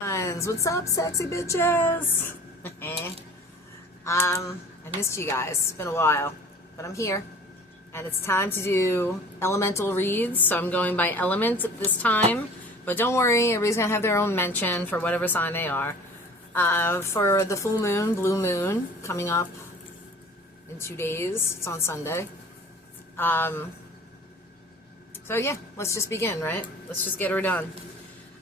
What's up, sexy bitches? I missed you guys. It's been a while, but I'm here, and it's time to do elemental reads. So I'm going by element this time, but don't worry, everybody's gonna have their own mention for whatever sign they are. For the full moon, blue moon, coming up in 2 days. It's on Sunday. So yeah, let's just begin, right? Let's just get her done.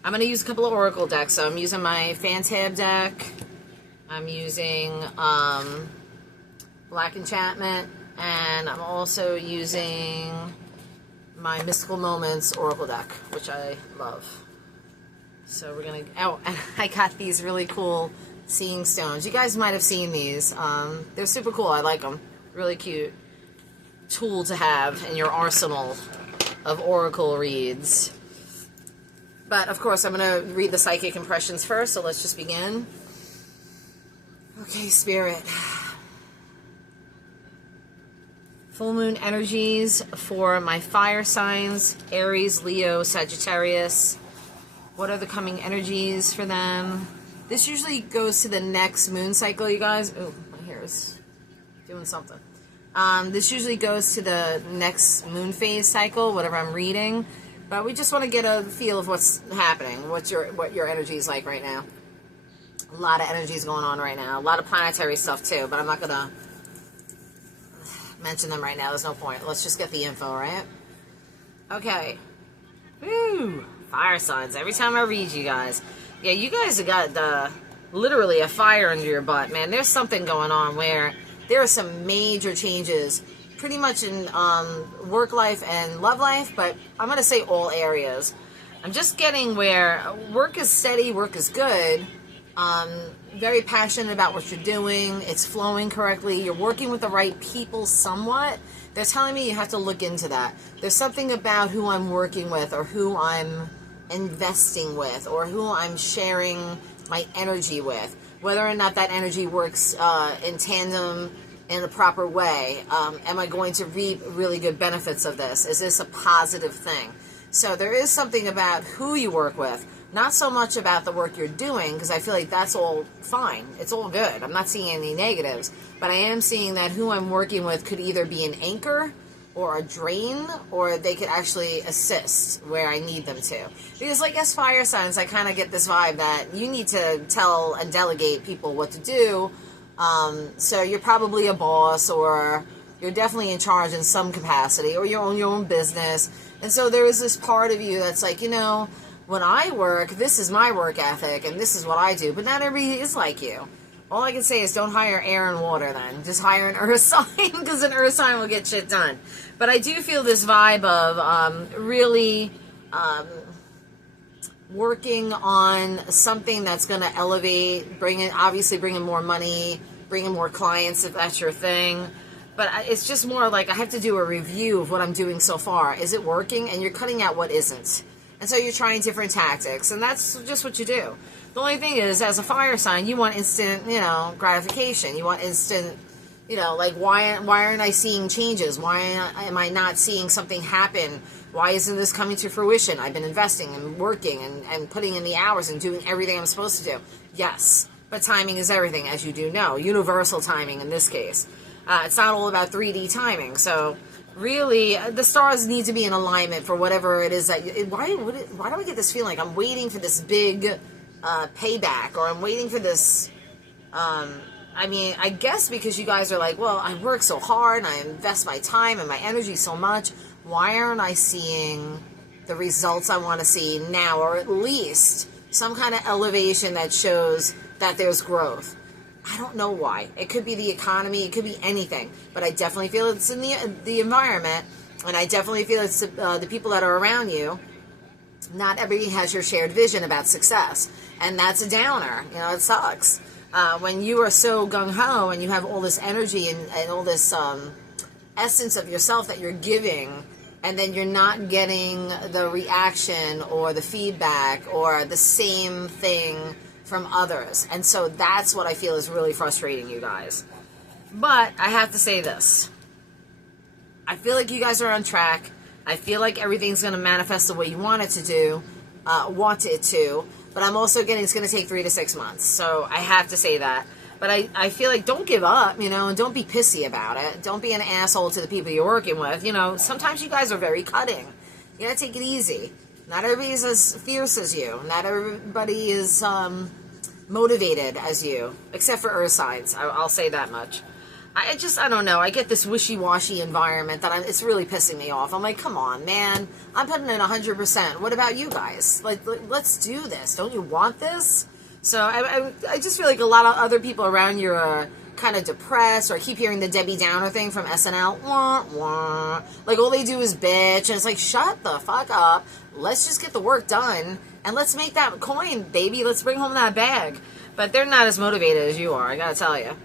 I'm going to use a couple of oracle decks. So I'm using my Fantab deck. I'm using Black Enchantment. And I'm also using my Mystical Moments oracle deck, which I love. So we're going to... Oh, and I got these really cool Seeing Stones. You guys might have seen these. They're super cool. I like them. Really cute tool to have in your arsenal of oracle reads. But, of course, I'm going to read the psychic impressions first, so let's just begin. Okay, Spirit. Full moon energies for my fire signs, Aries, Leo, Sagittarius. What are the coming energies for them? This usually goes to the next moon cycle, you guys. Oh, my hair is doing something. This usually goes to the next moon phase cycle, whatever I'm reading. But we just want to get a feel of what's happening, what your energy is like right now. A lot of energy is going on right now. A lot of planetary stuff too, but I'm not going to mention them right now. There's no point. Let's just get the info, right? Okay. Woo! Fire signs. Every time I read you guys. Yeah, you guys have got literally a fire under your butt, man. There's something going on where there are some major changes pretty much in work life and love life, but I'm going to say all areas. I'm just getting where work is steady, work is good, very passionate about what you're doing, it's flowing correctly, you're working with the right people somewhat. They're telling me you have to look into that. There's something about who I'm working with or who I'm investing with or who I'm sharing my energy with, whether or not that energy works in tandem in a proper way. Am I going to reap really good benefits of this? Is this a positive thing? So there is something about who you work with, not so much about the work you're doing, because I feel like that's all fine. It's all good. I'm not seeing any negatives, but I am seeing that who I'm working with could either be an anchor or a drain, or they could actually assist where I need them to. Because like as fire signs, I kind of get this vibe that you need to tell and delegate people what to do. So you're probably a boss, or you're definitely in charge in some capacity, or you own your own business. And so there is this part of you that's like, you know, when I work, this is my work ethic and this is what I do. But not everybody is like you. All I can say is don't hire air and water then. Just hire an earth sign, because an earth sign will get shit done. But I do feel this vibe of really working on something that's going to elevate, obviously bringing more money, bringing more clients if that's your thing. But it's just more like I have to do a review of what I'm doing so far. Is it working? And you're cutting out what isn't. And so you're trying different tactics, and that's just what you do. The only thing is, as a fire sign, you want instant, gratification. You want instant, like why aren't I seeing changes? Why am I not seeing something happen? Why isn't this coming to fruition? I've been investing and working and putting in the hours and doing everything I'm supposed to do. Yes, but timing is everything, as you do know. Universal timing in this case. It's not all about 3D timing. So really, the stars need to be in alignment for whatever it is that... Why do I get this feeling like I'm waiting for this big payback, or I'm waiting for this... I guess because you guys are like, well, I work so hard and I invest my time and my energy so much. Why aren't I seeing the results I want to see now, or at least some kind of elevation that shows that there's growth? I don't know why. It could be the economy. It could be anything. But I definitely feel it's in the environment, and I definitely feel it's the people that are around you. Not everybody has your shared vision about success, and that's a downer. It sucks. When you are so gung-ho and you have all this energy and all this essence of yourself that you're giving, and then you're not getting the reaction or the feedback or the same thing from others. And so that's what I feel is really frustrating, you guys. But I have to say this. I feel like you guys are on track. I feel like everything's going to manifest the way you want it to. but I'm also getting it's going to take 3 to 6 months. So I have to say that. But I feel like don't give up, you know, and don't be pissy about it. Don't be an asshole to the people you're working with. You know, sometimes you guys are very cutting. You got to take it easy. Not everybody's as fierce as you. Not everybody is motivated as you, except for earth signs. I'll say that much. I don't know. I get this wishy-washy environment that it's really pissing me off. I'm like, come on, man. I'm putting in 100%. What about you guys? Like, let's do this. Don't you want this? So I just feel like a lot of other people around you are kind of depressed, or I keep hearing the Debbie Downer thing from SNL. Wah, wah. Like, all they do is bitch, and it's like, shut the fuck up. Let's just get the work done, and let's make that coin, baby. Let's bring home that bag. But they're not as motivated as you are, I gotta tell you.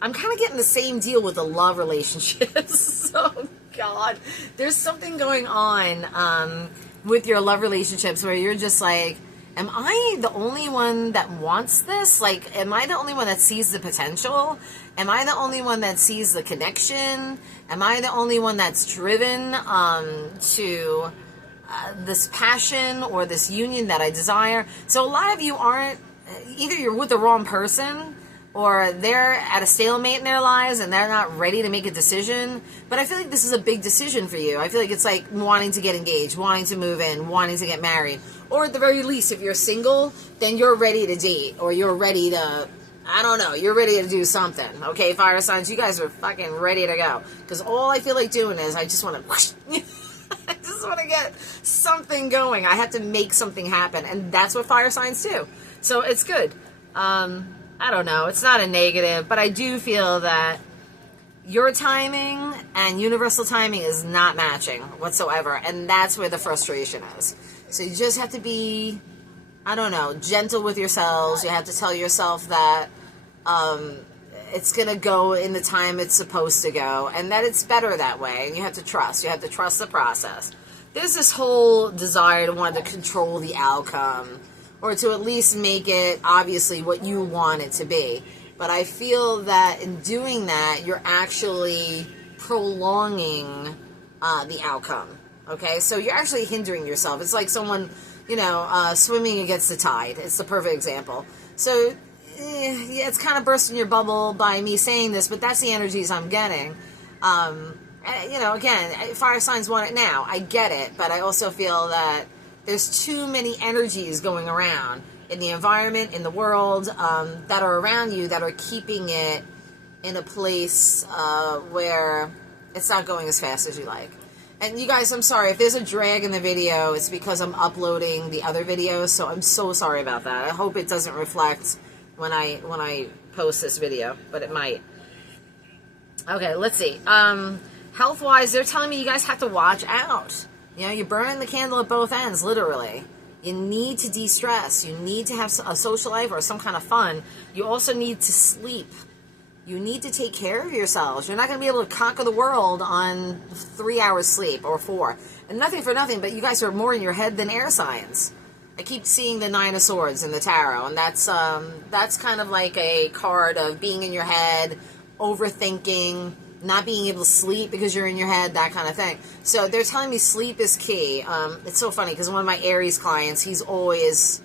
I'm kind of getting the same deal with the love relationships. Oh, God. There's something going on with your love relationships where you're just like, am I the only one that wants this? Like, am I the only one that sees the potential? Am I the only one that sees the connection? Am I the only one that's driven to this passion or this union that I desire? So a lot of you aren't, either you're with the wrong person, or they're at a stalemate in their lives and they're not ready to make a decision. But I feel like this is a big decision for you. I feel like it's like wanting to get engaged, wanting to move in, wanting to get married. Or at the very least, if you're single, then you're ready to date, or you're ready to, I don't know, you're ready to do something. Okay, fire signs, you guys are fucking ready to go. Because all I feel like doing is I just want to, I just want to get something going. I have to make something happen. And that's what fire signs do. So it's good. I don't know. It's not a negative, but I do feel that your timing and universal timing is not matching whatsoever. And that's where the frustration is. So you just have to be, I don't know, gentle with yourselves. You have to tell yourself that it's going to go in the time it's supposed to go, and that it's better that way. And you have to trust. You have to trust the process. There's this whole desire to want to control the outcome, or to at least make it obviously what you want it to be. But I feel that in doing that, you're actually prolonging the outcome. Okay, so you're actually hindering yourself. It's like someone, swimming against the tide. It's the perfect example. So yeah, it's kind of bursting your bubble by me saying this, but that's the energies I'm getting. Again, fire signs want it now. I get it, but I also feel that there's too many energies going around in the environment, in the world, that are around you that are keeping it in a place where it's not going as fast as you like. And you guys, I'm sorry. If there's a drag in the video, it's because I'm uploading the other videos, so I'm so sorry about that. I hope it doesn't reflect when I post this video, but it might. Okay, let's see. Health-wise, they're telling me you guys have to watch out. You're burning the candle at both ends, literally. You need to de-stress. You need to have a social life or some kind of fun. You also need to sleep. You need to take care of yourselves. You're not going to be able to conquer the world on 3 hours sleep or 4. And nothing for nothing, but you guys are more in your head than air signs. I keep seeing the Nine of Swords in the tarot, and that's kind of like a card of being in your head, overthinking, not being able to sleep because you're in your head, that kind of thing. So they're telling me sleep is key. It's so funny because one of my Aries clients, he's always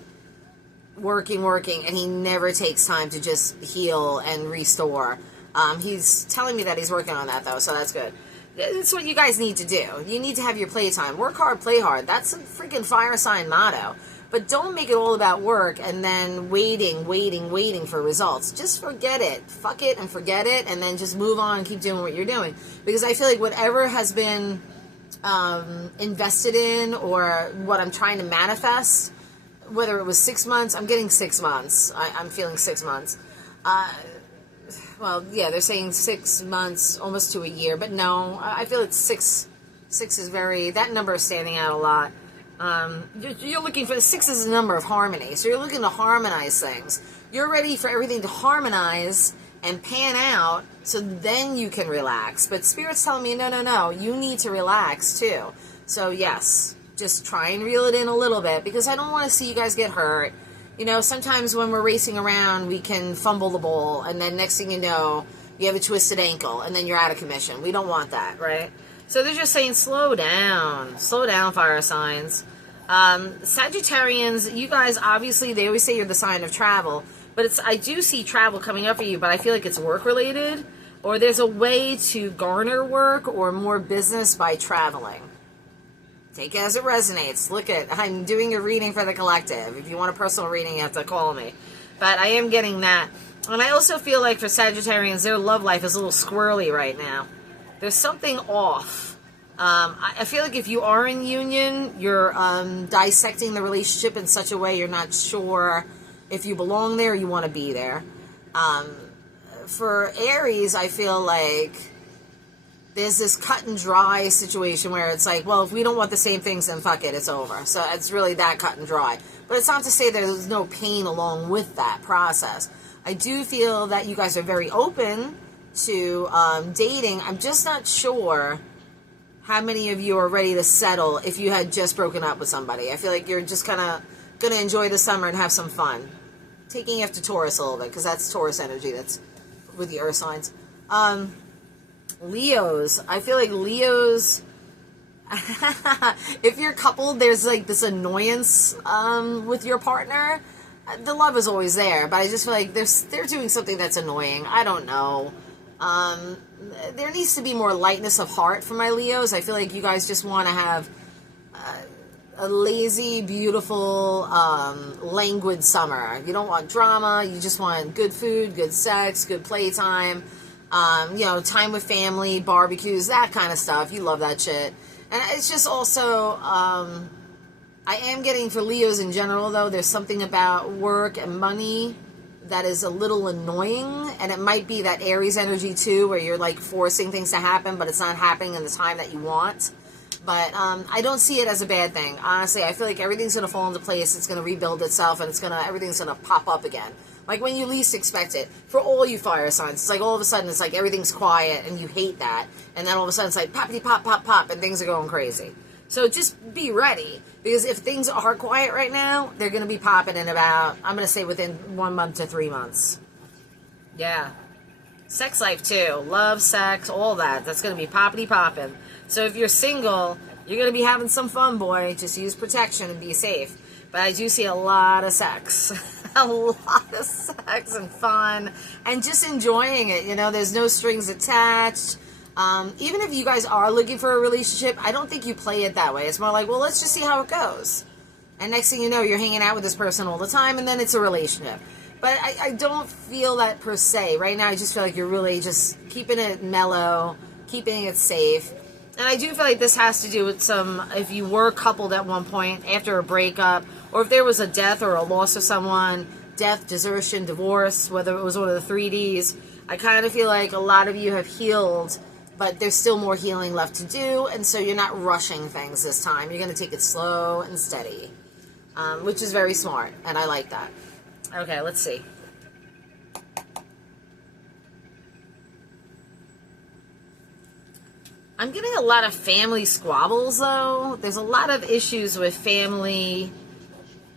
working, and he never takes time to just heal and restore. He's telling me that he's working on that, though, so that's good. It's what you guys need to do. You need to have your playtime. Work hard, play hard. That's a freaking fire sign motto. But don't make it all about work and then waiting for results. Just forget it. Fuck it and forget it, and then just move on and keep doing what you're doing. Because I feel like whatever has been invested in, or what I'm trying to manifest, whether it was 6 months, I'm getting 6 months. I'm feeling 6 months. Well, yeah, they're saying 6 months, almost to a year. But no, I feel it's 6. 6 is that number is standing out a lot. You're looking for, 6 is a number of harmony, so you're looking to harmonize things. You're ready for everything to harmonize and pan out, so then you can relax. But Spirit's telling me, no, you need to relax too. So yes, just try and reel it in a little bit, because I don't want to see you guys get hurt. Sometimes when we're racing around, we can fumble the ball, and then next thing you know, you have a twisted ankle, and then you're out of commission. We don't want that, right? So they're just saying, slow down, fire signs. Sagittarians, you guys, obviously, they always say you're the sign of travel, but I do see travel coming up for you, but I feel like it's work related, or there's a way to garner work or more business by traveling. Take it as it resonates. Look I'm doing a reading for the collective. If you want a personal reading, you have to call me. But I am getting that. And I also feel like for Sagittarians, their love life is a little squirrely right now. There's something off. I feel like if you are in union, you're dissecting the relationship in such a way you're not sure if you belong there or you want to be there. For Aries, I feel like there's this cut and dry situation where it's like, well, if we don't want the same things, then fuck it, it's over. So it's really that cut and dry. But it's not to say there's no pain along with that process. I do feel that you guys are very open to dating. I'm just not sure how many of you are ready to settle if you had just broken up with somebody. I feel like you're just kind of going to enjoy the summer and have some fun. Taking after Taurus a little bit, because that's Taurus energy. That's with the earth signs. Leos, I feel like Leos, if you're coupled, there's like this annoyance with your partner. The love is always there, but I just feel like they're doing something that's annoying. I don't know. There needs to be more lightness of heart for my Leos. I feel like you guys just want to have a lazy, beautiful, languid summer. You don't want drama. You just want good food, good sex, good playtime. Time with family, barbecues, that kind of stuff. You love that shit. And it's just also, I am getting for Leos in general, though, there's something about work and money that is a little annoying. And it might be that Aries energy, too, where you're, like, forcing things to happen, but it's not happening in the time that you want. But I don't see it as a bad thing. Honestly, I feel like everything's going to fall into place. It's going to rebuild itself, and everything's going to pop up again. Like when you least expect it. For all you fire signs, it's like all of a sudden it's like everything's quiet and you hate that. And then all of a sudden it's like poppity pop, pop, pop, and things are going crazy. So just be ready. Because if things are quiet right now, they're going to be popping in about, I'm going to say within 1 month to 3 months. Yeah. Sex life too. Love, sex, all that. That's going to be poppity popping. So if you're single, you're going to be having some fun, boy. Just use protection and be safe. But I do see a lot of sex. A lot of sex and fun. And just enjoying it. There's no strings attached. Even if you guys are looking for a relationship, I don't think you play it that way. It's more like, well, let's just see how it goes. And next thing you know, you're hanging out with this person all the time, and then it's a relationship. But I don't feel that per se. Right now, I just feel like you're really just keeping it mellow, keeping it safe. And I do feel like this has to do with if you were coupled at one point after a breakup, or if there was a death or a loss of someone, death, desertion, divorce, whether it was one of the 3 Ds, I kind of feel like a lot of you have healed, but there's still more healing left to do, and so you're not rushing things this time. You're going to take it slow and steady, which is very smart, and I like that. Okay, let's see. I'm getting a lot of family squabbles, though. There's a lot of issues with family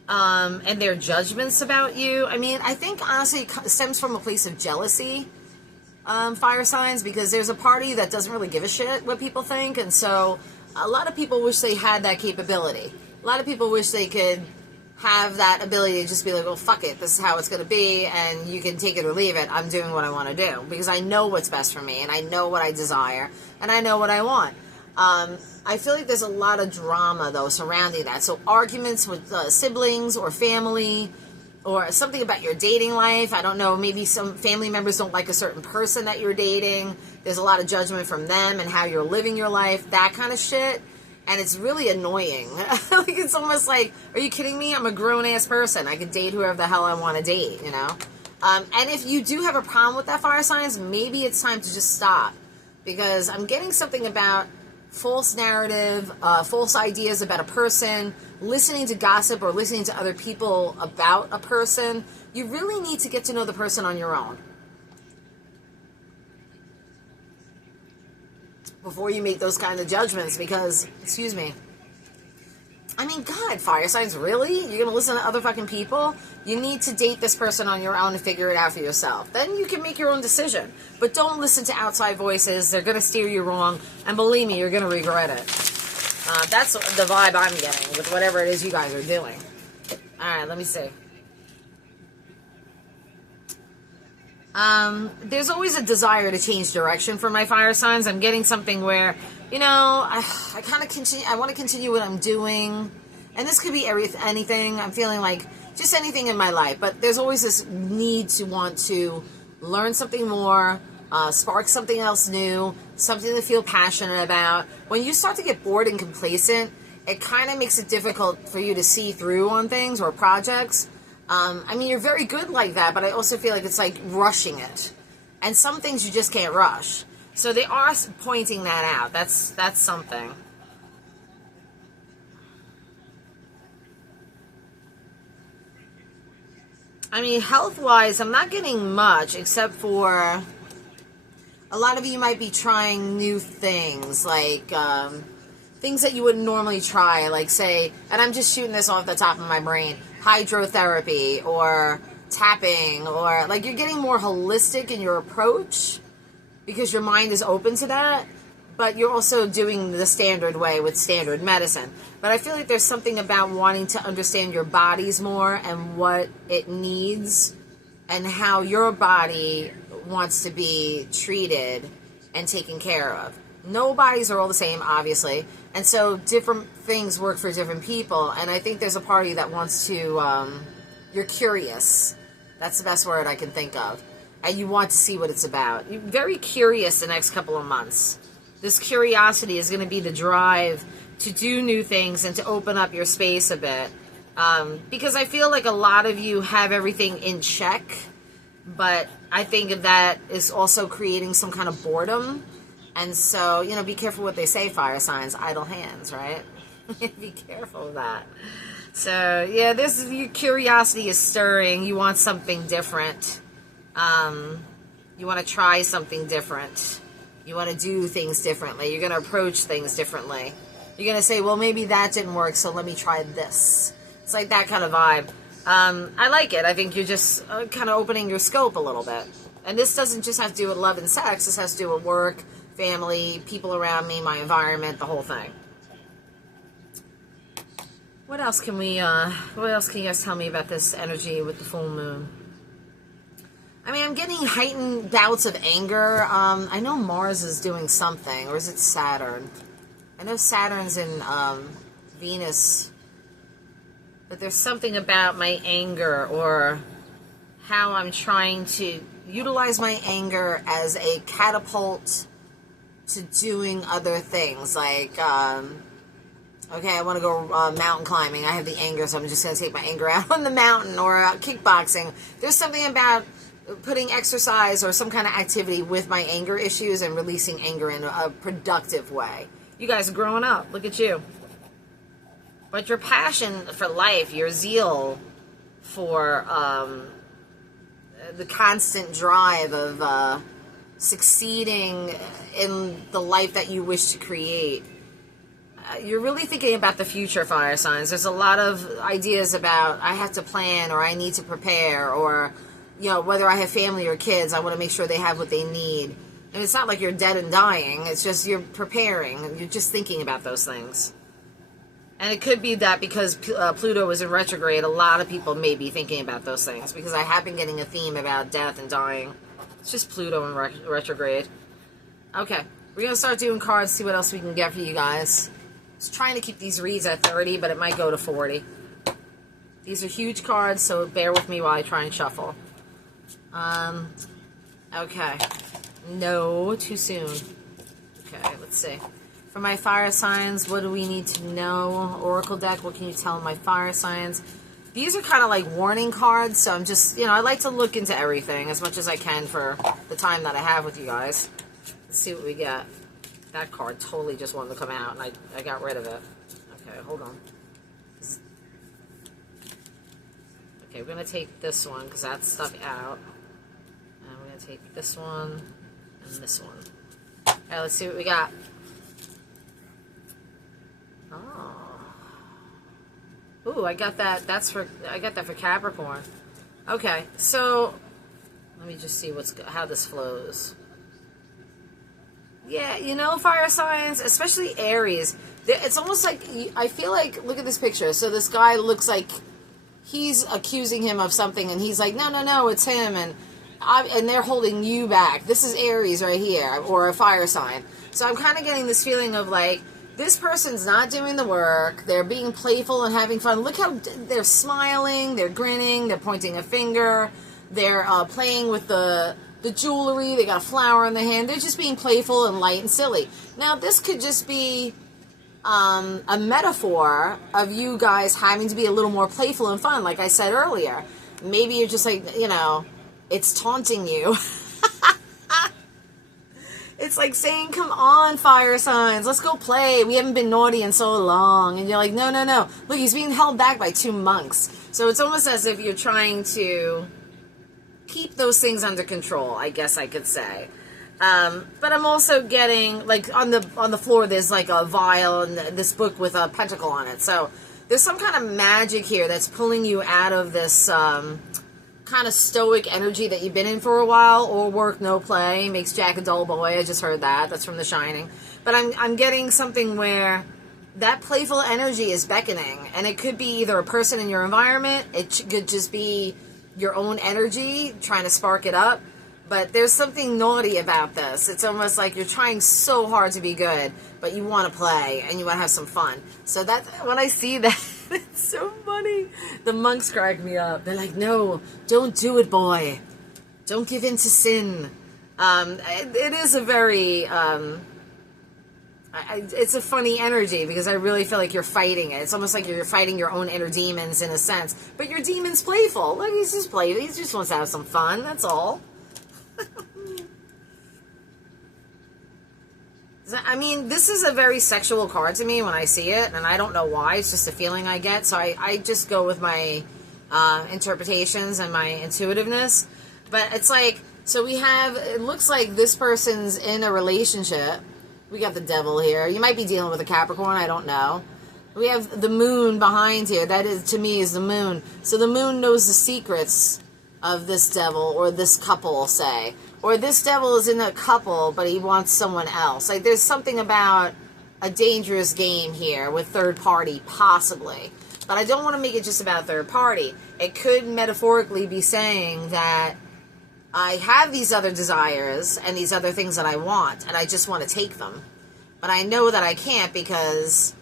and their judgments about you. I mean, I think, honestly, it stems from a place of jealousy, fire signs, because there's a party that doesn't really give a shit what people think, and so a lot of people wish they had that capability. A lot of people wish they could have that ability to just be like, well, fuck it, this is how it's going to be, and you can take it or leave it. I'm doing what I want to do, because I know what's best for me, and I know what I desire, and I know what I want. I feel like there's a lot of drama, though, surrounding that. So arguments with siblings or family, or something about your dating life. I don't know, maybe some family members don't like a certain person that you're dating. There's a lot of judgment from them and how you're living your life, that kind of shit. And it's really annoying. Like, it's almost like, are you kidding me? I'm a grown-ass person. I can date whoever the hell I want to date, And if you do have a problem with that, fire signs, maybe it's time to just stop. Because I'm getting something about false narrative, false ideas about a person, listening to gossip or listening to other people about a person. You really need to get to know the person on your own before you make those kind of judgments, because, excuse me, I mean, God, fire signs, really? You're going to listen to other fucking people? You need to date this person on your own and figure it out for yourself. Then you can make your own decision. But don't listen to outside voices. They're going to steer you wrong. And believe me, you're going to regret it. That's the vibe I'm getting with whatever it is you guys are doing. All right, let me see. There's always a desire to change direction for my fire signs. I'm getting something where, I kind of continue. I want to continue what I'm doing, and this could be anything. I'm feeling like just anything in my life, but there's always this need to want to learn something more, spark something else new, something to feel passionate about. When you start to get bored and complacent, it kind of makes it difficult for you to see through on things or projects. You're very good like that, but I also feel like it's like rushing it. And some things you just can't rush. So they are pointing that out. That's something. Health-wise, I'm not getting much, except for a lot of you might be trying new things, like things that you wouldn't normally try, like say, and I'm just shooting this off the top of my brain, hydrotherapy or tapping, or like you're getting more holistic in your approach because your mind is open to that, but you're also doing the standard way with standard medicine. But I feel like there's something about wanting to understand your bodies more and what it needs and how your body wants to be treated and taken care of. No bodies are all the same, obviously, and so different things work for different people, and I think there's a part of you that wants to, you're curious. That's the best word I can think of. And you want to see what it's about. You're very curious the next couple of months. This curiosity is going to be the drive to do new things and to open up your space a bit. Because I feel like a lot of you have everything in check, but I think that is also creating some kind of boredom. And so, be careful what they say, fire signs, idle hands, right? Be careful of that. So, yeah, your curiosity is stirring. You want something different. You want to try something different. You want to do things differently. You're going to approach things differently. You're going to say, well, maybe that didn't work, so let me try this. It's like that kind of vibe. I like it. I think you're just kind of opening your scope a little bit. And this doesn't just have to do with love and sex. This has to do with work, family, people around me, my environment, the whole thing. What else can you guys tell me about this energy with the full moon? I'm getting heightened bouts of anger. I know Mars is doing something, or is it Saturn? I know Saturn's in Venus, but there's something about my anger or how I'm trying to utilize my anger as a catapult to doing other things. Like, okay, I want to go mountain climbing. I have the anger, so I'm just going to take my anger out on the mountain, or kickboxing. There's something about putting exercise or some kind of activity with my anger issues and releasing anger in a productive way. You guys are growing up. Look at you. But your passion for life, your zeal for the constant drive of succeeding in the life that you wish to create, you're really thinking about the future, fire signs. There's a lot of ideas about I have to plan, or I need to prepare, or whether I have family or kids, I want to make sure they have what they need. And it's not like you're dead and dying. It's just you're preparing. You're just thinking about those things. And it could be that because Pluto is in retrograde, a lot of people may be thinking about those things, because I have been getting a theme about death and dying. It's just Pluto in retrograde. Okay, we're going to start doing cards, see what else we can get for you guys. I was trying to keep these reads at 30, but it might go to 40. These are huge cards, so bear with me while I try and shuffle. Okay. No, too soon. Okay, let's see. For my fire signs, what do we need to know? Oracle deck, what can you tell my fire signs? These are kind of like warning cards, so I'm just, I like to look into everything as much as I can for the time that I have with you guys. Let's see what we get. That card totally just wanted to come out, and I got rid of it. Okay, hold on. Okay, we're going to take this one, because that's stuck out. And we're going to take this one and this one. All right, let's see what we got. Oh. Ooh, I got that. I got that for Capricorn. Okay, so let me just see how this flows. Yeah, you know, fire signs, especially Aries, it's almost like, I feel like, look at this picture. So this guy looks like he's accusing him of something, and he's like, no, no, no, it's him, and they're holding you back. This is Aries right here, or a fire sign. So I'm kind of getting this feeling of like, this person's not doing the work. They're being playful and having fun. Look how they're smiling, they're grinning, they're pointing a finger, they're playing with the jewelry, they got a flower in the hand. They're just being playful and light and silly. Now, this could just be a metaphor of you guys having to be a little more playful and fun, like I said earlier. Maybe you're just like, you know, it's taunting you. It's like saying, come on, fire signs, let's go play. We haven't been naughty in so long. And you're like, no, no, no. Look, he's being held back by 2 monks. So it's almost as if you're trying to keep those things under control, I guess I could say. But I'm also getting, like, on the floor, there's like a vial and this book with a pentacle on it. So there's some kind of magic here that's pulling you out of this kind of stoic energy that you've been in for a while. Or work, no play, makes Jack a dull boy. I just heard that. That's from The Shining. But I'm getting something where that playful energy is beckoning. And it could be either a person in your environment. It could just be your own energy trying to spark it up. But there's something naughty about this. It's almost like you're trying so hard to be good, but you want to play and you want to have some fun. So that, when I see that, it's so funny. The monks crack me up. They're like, no, don't do it, boy. Don't give in to sin. It is a very, it's a funny energy because I really feel like you're fighting it. It's almost like you're fighting your own inner demons in a sense. But your demon's playful. Like, he's just playful. He just wants to have some fun. That's all. I mean, this is a very sexual card to me when I see it, and I don't know why. It's just a feeling I get, so I just go with my interpretations and my intuitiveness. But it's like, so we have, it looks like this person's in a relationship. We got the devil here. You might be dealing with a Capricorn, I don't know. We have the moon behind here. That is, to me, is the moon. So the moon knows the secrets of this devil or this couple, say. Or this devil is in a couple, but he wants someone else. Like, there's something about a dangerous game here with third party, possibly. But I don't want to make it just about third party. It could metaphorically be saying that I have these other desires and these other things that I want, and I just want to take them. But I know that I can't because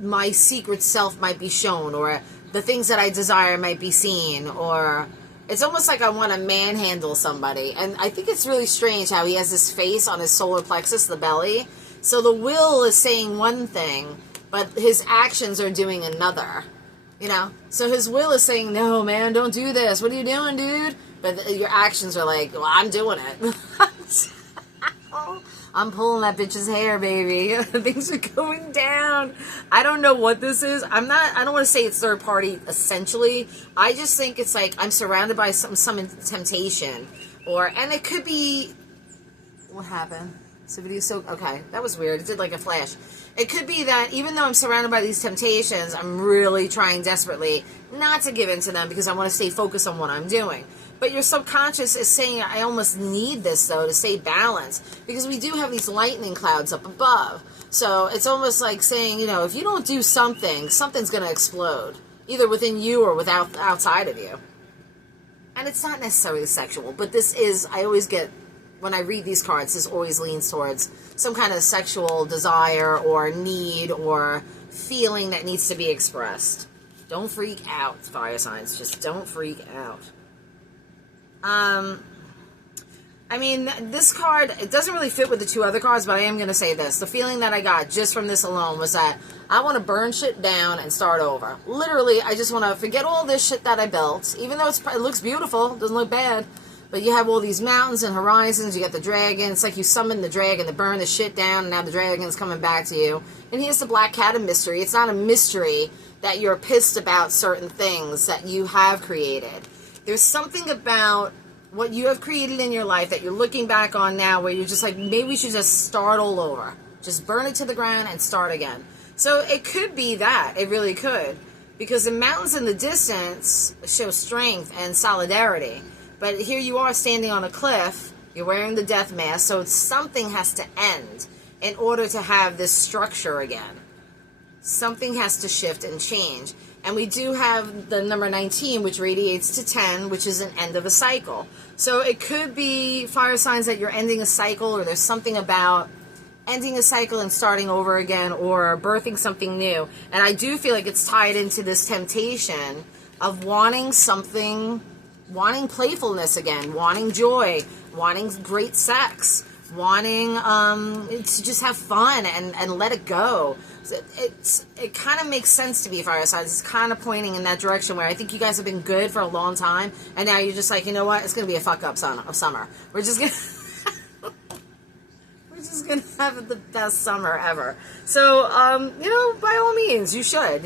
my secret self might be shown, or the things that I desire might be seen, or it's almost like I want to manhandle somebody. And I think it's really strange how he has this face on his solar plexus, the belly. So the will is saying one thing, but his actions are doing another. You know? So his will is saying, no, man, don't do this. What are you doing, dude? But your actions are like, well, I'm doing it. I'm pulling that bitch's hair, baby. Things are going down. I don't know what this is. I don't want to say it's third party, essentially. I just think it's like I'm surrounded by some temptation. And it could be, what happened? Okay, that was weird. It did like a flash. It could be that even though I'm surrounded by these temptations, I'm really trying desperately not to give in to them because I want to stay focused on what I'm doing. But your subconscious is saying, I almost need this, though, to stay balanced. Because we do have these lightning clouds up above. So it's almost like saying, you know, if you don't do something, something's going to explode. Either within you or outside of you. And it's not necessarily sexual. But this is, I always get, when I read these cards, this always leans towards some kind of sexual desire or need or feeling that needs to be expressed. Don't freak out, fire signs. Just don't freak out. I mean, this card, it doesn't really fit with the two other cards, but I am going to say this. The feeling that I got just from this alone was that I want to burn shit down and start over. Literally, I just want to forget all this shit that I built, even though it looks beautiful, doesn't look bad. But you have all these mountains and horizons, you got the dragon. It's like you summon the dragon to burn the shit down, and now the dragon's coming back to you. And here's the Black Cat of Mystery. It's not a mystery that you're pissed about certain things that you have created. There's something about what you have created in your life that you're looking back on now where you're just like, maybe we should just start all over. Just burn it to the ground and start again. So it could be that. It really could. Because the mountains in the distance show strength and solidarity. But here you are standing on a cliff You're wearing the death mask, so something has to end in order to have this structure again. Something has to shift and change. And we do have the number 19, which radiates to 10, which is an end of a cycle. So it could be fire signs that you're ending a cycle, or there's something about ending a cycle and starting over again, or birthing something new. And I do feel like it's tied into this temptation of wanting something, wanting playfulness again, wanting joy, wanting great sex, wanting to just have fun and let it go. It kind of makes sense to be fire signs. It's kind of pointing in that direction where I think you guys have been good for a long time, and now you're just like, you know what? It's going to be a fuck up summer. We're just gonna we're just gonna have the best summer ever. So by all means, you should.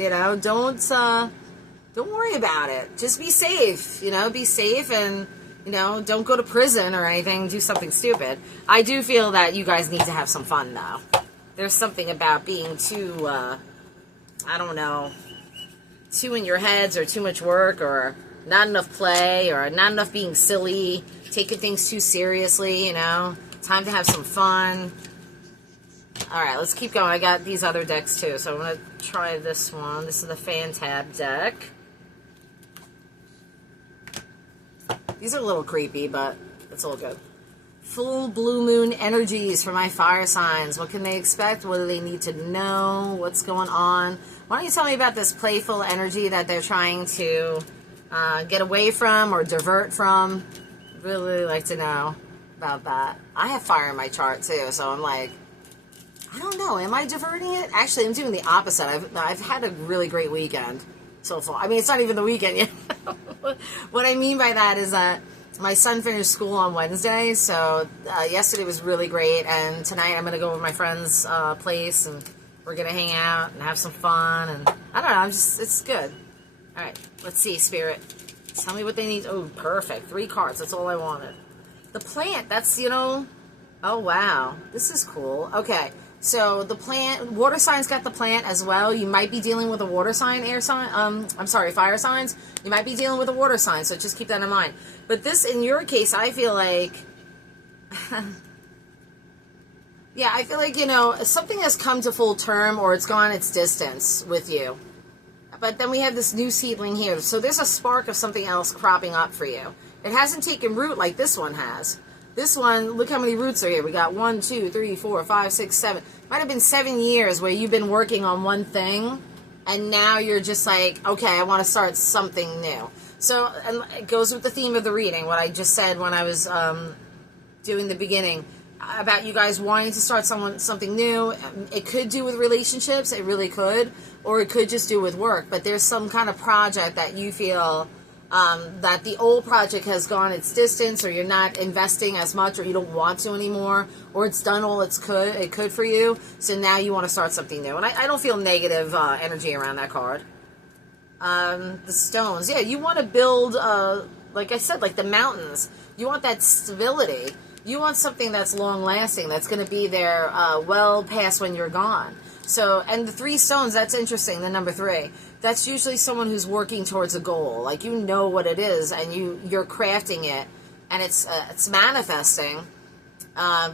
Don't worry about it. Just be safe. Be safe, and don't go to prison or anything. Do something stupid. I do feel that you guys need to have some fun though. There's something about being too, too in your heads, or too much work, or not enough play, or not enough being silly, taking things too seriously, Time to have some fun. All right, let's keep going. I got these other decks too, so I'm going to try this one. This is the Fantab deck. These are a little creepy, but it's all good. Full blue moon energies for my fire signs. What can they expect? What do they need to know? What's going on? Why don't you tell me about this playful energy that they're trying to get away from or divert from? Really like to know about that. I have fire in my chart too, so I'm like, I don't know. Am I diverting it? Actually, I'm doing the opposite. I've had a really great weekend so far. I mean, it's not even the weekend yet. What I mean by that is that my son finished school on Wednesday, so yesterday was really great, and tonight I'm going to go over to my friend's place, and we're going to hang out and have some fun, and I don't know, it's good. All right, let's see, Spirit. Tell me what they need. Oh, perfect. 3 cards. That's all I wanted. The plant, that's, oh, wow. This is cool. Okay, so the plant, water signs got the plant as well. You might be dealing with a water sign, air sign, fire signs. You might be dealing with a water sign, so just keep that in mind. But this, in your case, I feel like, yeah, I feel like, something has come to full term, or it's gone its distance with you. But then we have this new seedling here. So there's a spark of something else cropping up for you. It hasn't taken root like this one has. This one, look how many roots are here. We got 1, 2, 3, 4, 5, 6, 7. Might have been 7 years where you've been working on one thing, and now you're just like, okay, I want to start something new. So, and it goes with the theme of the reading, what I just said when I was doing the beginning, about you guys wanting to start something new. It could do with relationships, it really could, or it could just do with work. But there's some kind of project that you feel that the old project has gone its distance, or you're not investing as much, or you don't want to anymore, or it's done all it could for you. So now you want to start something new. And I don't feel negative energy around that card. The stones, yeah, you want to build, like I said, like the mountains. You want that stability. You want something that's long-lasting, that's going to be there well past when you're gone. So, and the 3 stones, that's interesting, the number 3. That's usually someone who's working towards a goal. Like, you know what it is, and you're crafting it, and it's manifesting.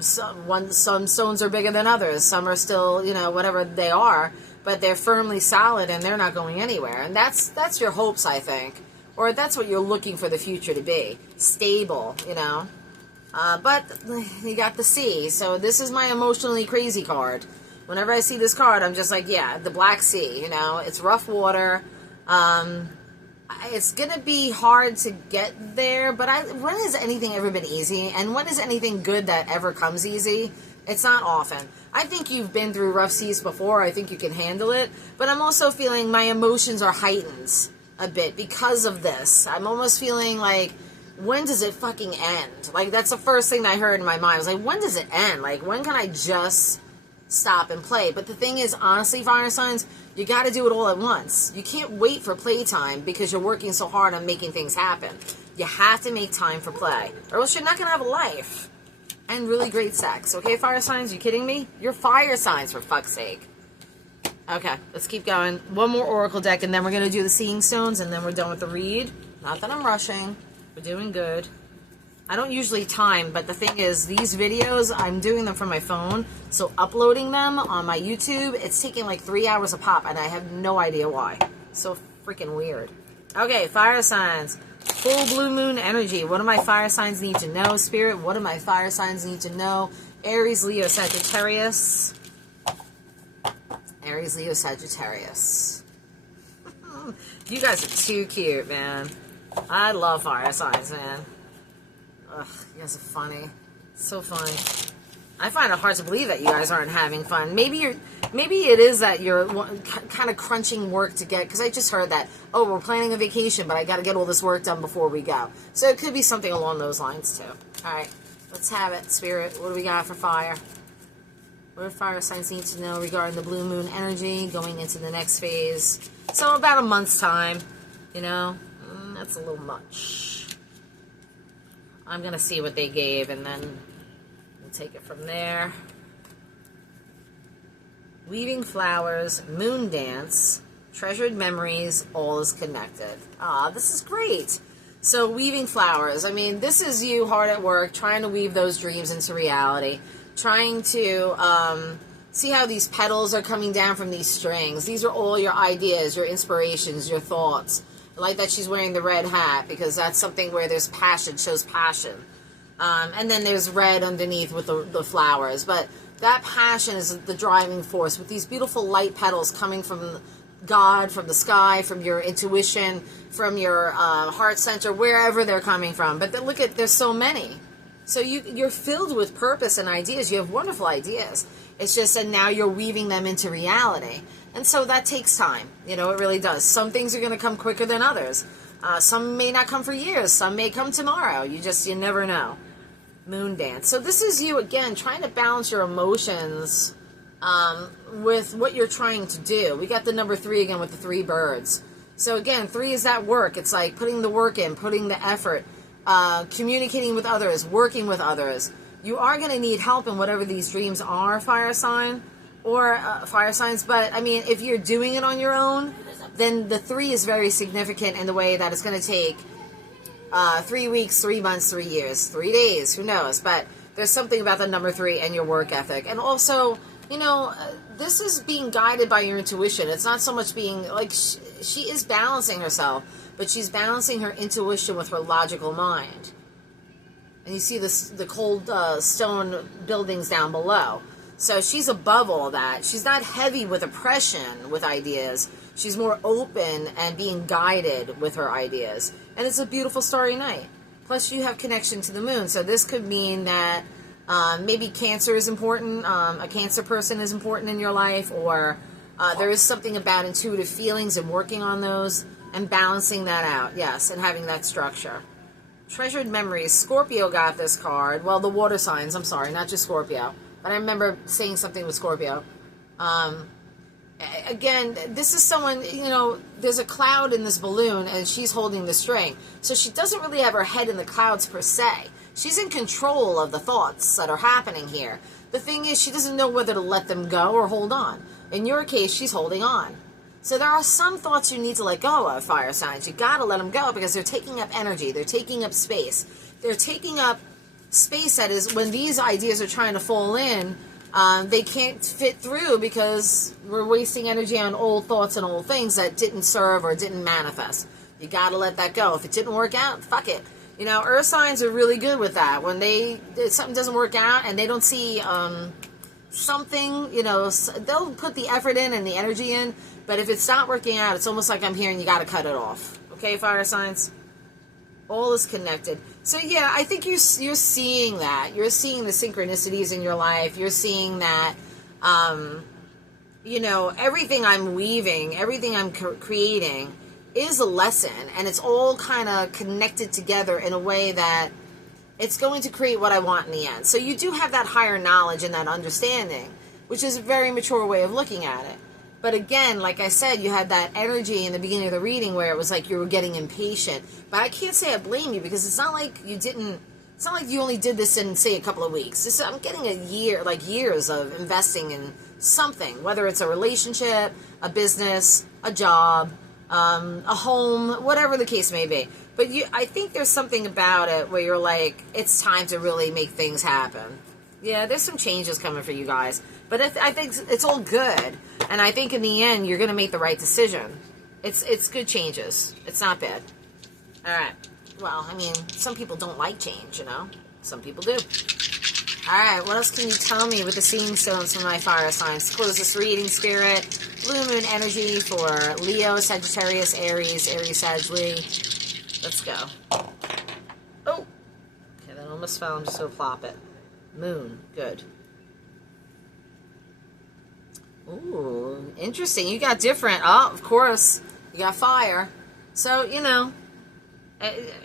Some stones are bigger than others. Some are still, whatever they are, but they're firmly solid, and they're not going anywhere. And that's your hopes, I think. Or that's what you're looking for the future to be. Stable, but you got the sea. So this is my emotionally crazy card. Whenever I see this card, I'm just like, yeah, the Black Sea, it's rough water. It's going to be hard to get there, but when has anything ever been easy? And when is anything good that ever comes easy? It's not often. I think you've been through rough seas before. I think you can handle it. But I'm also feeling my emotions are heightened a bit because of this. I'm almost feeling like, when does it fucking end? Like, that's the first thing I heard in my mind. I was like, when does it end? Like, when can I just stop and play? But the thing is, honestly, fire signs, you got to do it all at once. You can't wait for playtime because you're working so hard on making things happen. You have to make time for play, or else you're not going to have a life. And really great sex. Okay, fire signs, you kidding me? You're fire signs, for fuck's sake. Okay, let's keep going. One more oracle deck, and then we're going to do the seeing stones, and then we're done with the read. Not that I'm rushing. We're doing good. I don't usually time, but the thing is, these videos, I'm doing them from my phone, so uploading them on my YouTube, it's taking like 3 hours a pop, and I have no idea why. So freaking weird. Okay, fire signs. Full blue moon energy. What do my fire signs need to know, Spirit? What do my fire signs need to know? Aries, Leo, Sagittarius. Aries, Leo, Sagittarius. You guys are too cute, man. I love fire signs, man. Ugh, you guys are funny. So funny. I find it hard to believe that you guys aren't having fun. Maybe it is that you're kind of crunching work to get, because I just heard that, oh, we're planning a vacation, but I got to get all this work done before we go. So it could be something along those lines, too. All right, let's have it, Spirit. What do we got for fire? What do fire signs need to know regarding the blue moon energy going into the next phase? So about a month's time, you know? That's a little much. I'm going to see what they gave, and then we'll take it from there. Weaving flowers, moon dance, treasured memories, all is connected. Ah, this is great. So weaving flowers, I mean, this is you hard at work, trying to weave those dreams into reality, trying to see how these petals are coming down from these strings. These are all your ideas, your inspirations, your thoughts. I like that she's wearing the red hat, because that's something where there's passion, shows passion. And then there's red underneath with the flowers. But that passion is the driving force, with these beautiful light petals coming from God, from the sky, from your intuition, from your heart center, wherever they're coming from. But then look at, there's so many. So you're filled with purpose and ideas. You have wonderful ideas. It's just that now you're weaving them into reality. And so that takes time. You know, it really does. Some things are going to come quicker than others. Some may not come for years. Some may come tomorrow. You never know. Moon dance. So this is you, again, trying to balance your emotions with what you're trying to do. We got the number 3 again with the 3 birds. So again, 3 is that work. It's like putting the work in, putting the effort, communicating with others, working with others. You are going to need help in whatever these dreams are, fire sign, or fire signs. But, I mean, if you're doing it on your own, then the 3 is very significant in the way that it's going to take 3 weeks, 3 months, 3 years, 3 days, who knows. But there's something about the number 3 and your work ethic. And also, you know, this is being guided by your intuition. It's not so much being, like, she is balancing herself, but she's balancing her intuition with her logical mind. And you see the cold stone buildings down below. So she's above all that. She's not heavy with oppression with ideas. She's more open and being guided with her ideas. And it's a beautiful starry night. Plus you have connection to the moon. So this could mean that maybe Cancer is important. A Cancer person is important in your life. Or there is something about intuitive feelings and working on those and balancing that out. Yes, and having that structure. Treasured memories. Scorpio got this card. Well, the water signs. I'm sorry, not just Scorpio. But I remember saying something with Scorpio. Again, this is someone, you know, there's a cloud in this balloon and she's holding the string. So she doesn't really have her head in the clouds per se. She's in control of the thoughts that are happening here. The thing is, she doesn't know whether to let them go or hold on. In your case, she's holding on. So there are some thoughts you need to let go of, fire signs. You got to let them go because they're taking up energy. They're taking up space. They're taking up space that is, when these ideas are trying to fall in, they can't fit through because we're wasting energy on old thoughts and old things that didn't serve or didn't manifest. You got to let that go. If it didn't work out, fuck it. You know, earth signs are really good with that. When something doesn't work out and they don't see something, you know, they'll put the effort in and the energy in, but if it's not working out, it's almost like I'm hearing you got to cut it off. Okay, fire signs? All is connected. So yeah, I think you're seeing that. You're seeing the synchronicities in your life. You're seeing that, you know, everything I'm weaving, everything I'm creating is a lesson, and it's all kind of connected together in a way that it's going to create what I want in the end. So you do have that higher knowledge and that understanding, which is a very mature way of looking at it. But again, like I said, you had that energy in the beginning of the reading where it was like you were getting impatient. But I can't say I blame you because it's not like you didn't, it's not like you only did this in, say, a couple of weeks. I'm getting a year, like years of investing in something, whether it's a relationship, a business, a job, a home, whatever the case may be. But I think there's something about it where you're like, it's time to really make things happen. Yeah, there's some changes coming for you guys. But I think it's all good. And I think in the end, you're going to make the right decision. It's good changes. It's not bad. All right. Well, I mean, some people don't like change, you know? Some people do. All right, what else can you tell me with the seeing stones for my fire signs? Close this reading, Spirit. Blue moon energy for Leo, Sagittarius, Aries, Sag, Lee. Let's go. Oh. Okay, that almost fell. I'm just going to plop it. Moon. Good. Ooh, interesting. You got different. Oh, of course. You got fire. So, you know,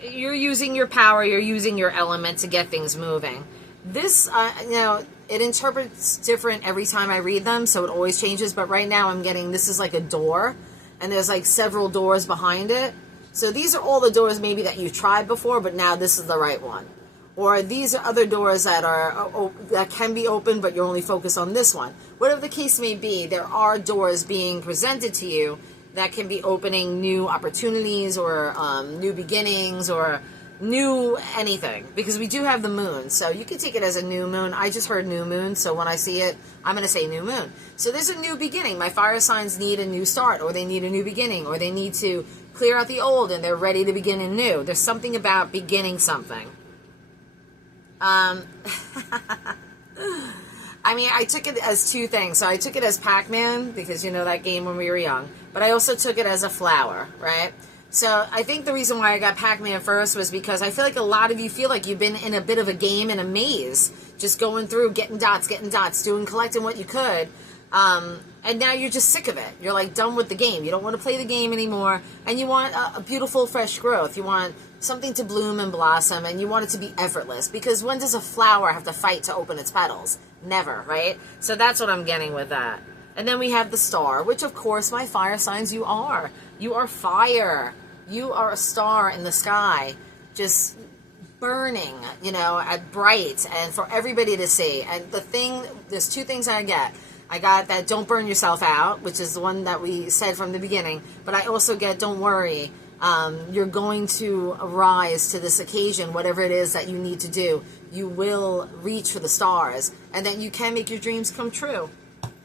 you're using your power. You're using your element to get things moving. This, you know, it interprets different every time I read them, so it always changes. But right now I'm getting, this is like a door, and there's like several doors behind it. So these are all the doors maybe that you've tried before, but now this is the right one. Or these are other doors that are that can be open, but you're only focused on this one. Whatever the case may be, there are doors being presented to you that can be opening new opportunities or new beginnings or new anything, because we do have the moon, so you can take it as a new moon. I just heard new moon, so when I see it, I'm going to say new moon. So there's a new beginning. My fire signs need a new start, or they need a new beginning, or they need to clear out the old and they're ready to begin anew. There's something about beginning something. I mean, I took it as two things. So I took it as Pac-Man, because you know that game when we were young, but I also took it as a flower, right? So I think the reason why I got Pac-Man first was because I feel like a lot of you feel like you've been in a bit of a game, in a maze, just going through, getting dots, collecting what you could. And now you're just sick of it. You're like done with the game. You don't want to play the game anymore. And you want a beautiful, fresh growth. You want something to bloom and blossom, and you want it to be effortless. Because when does a flower have to fight to open its petals? Never, right? So that's what I'm getting with that. And then we have the star, which of course my fire signs you are. You are fire. You are a star in the sky, just burning, you know, at bright and for everybody to see. And there's two things I get. I got that don't burn yourself out, which is the one that we said from the beginning. But I also get don't worry. You're going to rise to this occasion, whatever it is that you need to do. You will reach for the stars, and then you can make your dreams come true.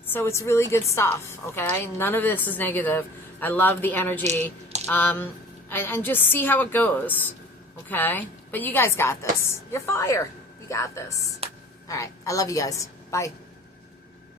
So it's really good stuff, okay? None of this is negative. I love the energy. And just see how it goes, okay? But you guys got this. You're fire. You got this. All right. I love you guys. Bye.